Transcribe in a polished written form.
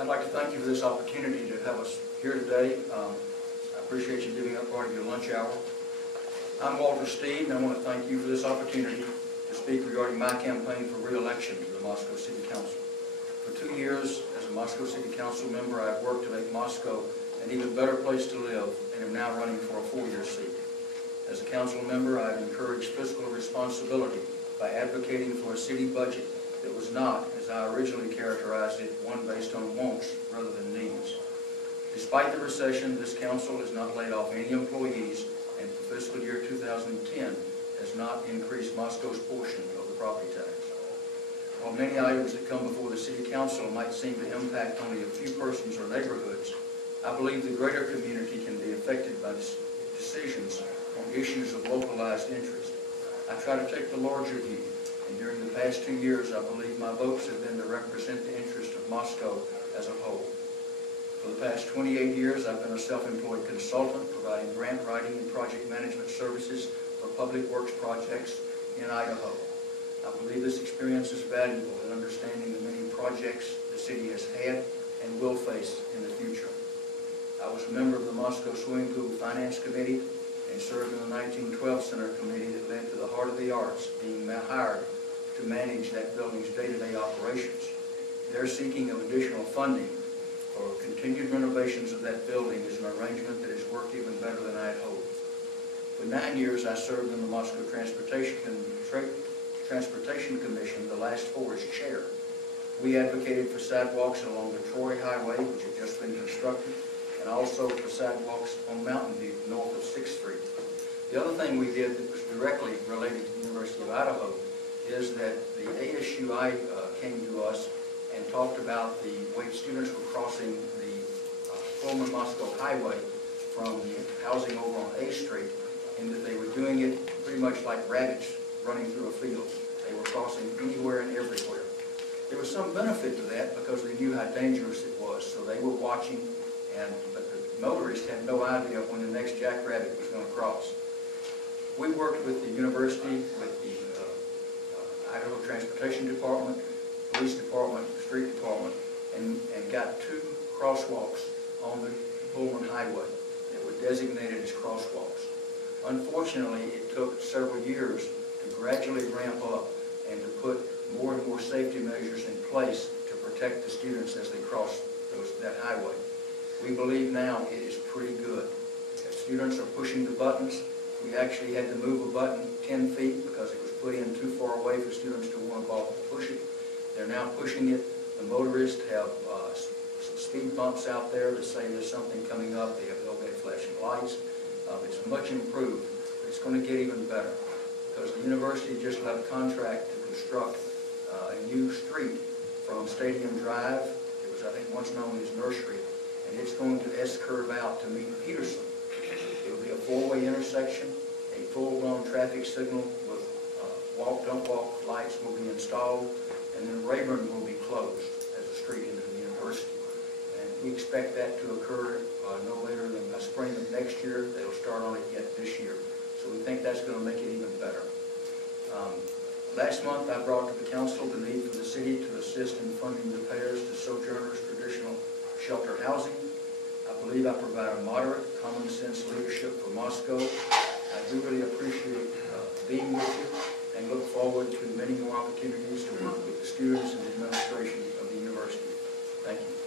I'd like to thank you for this opportunity to have us here today. I appreciate you giving up part of your lunch hour. I'm Walter Steed, and I want to thank you for this opportunity to speak regarding my campaign for re-election to the Moscow City Council. For 2 years as a Moscow City Council member, I've worked to make Moscow an even better place to live, and am now running for a 4-year seat. As a council member, I've encouraged fiscal responsibility by advocating for a city budget that was not, as I originally characterized it, one based on wants rather than needs. Despite the recession, this council has not laid off any employees, and for fiscal year 2010 has not increased Moscow's portion of the property tax. While many items that come before the City Council might seem to impact only a few persons or neighborhoods, I believe the greater community can be affected by decisions on issues of localized interest. I try to take the larger view, and during the past 2 years, I believe my votes have been to represent the interest of Moscow as a whole. For the past 28 years, I've been a self-employed consultant providing grant writing and project management services for public works projects in Idaho. I believe this experience is valuable in understanding the many projects the city has had and will face in the future. I was a member of the Moscow Swimming Pool Finance Committee and served in the 1912 Center Committee that led to the Heart of the Arts being hired to manage that building's day-to-day operations. Their seeking of additional funding for continued renovations of that building is an arrangement that has worked even better than I had hoped. For 9 years, I served in the Moscow Transportation Commission, the last 4 as chair. We advocated for sidewalks along the Troy Highway, which had just been constructed, and also for sidewalks on Mountain View, north of 6th Street. The other thing we did that was directly related to the University of Idaho is that the ASUI came to us and talked about the way students were crossing the Pullman-Moscow Highway from the housing over on A Street, and that they were doing it pretty much like rabbits running through a field. They were crossing anywhere and everywhere. There was some benefit to that because they knew how dangerous it was, so they were watching, but the motorists had no idea when the next jackrabbit was going to cross. We worked with the university, with the Idaho Transportation Department, Police Department, Street Department, and got 2 crosswalks on the Pullman Highway that were designated as crosswalks. Unfortunately, it took several years to gradually ramp up and to put more and more safety measures in place to protect the students as they cross that highway. We believe now it is pretty good. If students are pushing the buttons, we actually had to move a button 10 feet because it was put in too far away for students to want to bother to push it. They're now pushing it. The motorists have some speed bumps out there to say there's something coming up. They have overhead flashing lights. It's much improved, but it's going to get even better because the university just let a contract to construct a new street from Stadium Drive. It was, I think, once known as Nursery, and it's going to S-curve out to meet Peterson. It will be a 4-way intersection. A full-blown traffic signal with walk, don't walk lights will be installed, and then Rayburn will be closed as a street into the university. And we expect that to occur no later than the spring of next year. They'll start on it yet this year. So we think that's going to make it even better. Last month I brought to the council the need for the city to assist in funding repairs to Sojourners Traditional Shelter Housing. I believe I provide a moderate, common sense leadership for Moscow. I do really appreciate being with you and look forward to many more opportunities to work with the students and the administration of the university. Thank you.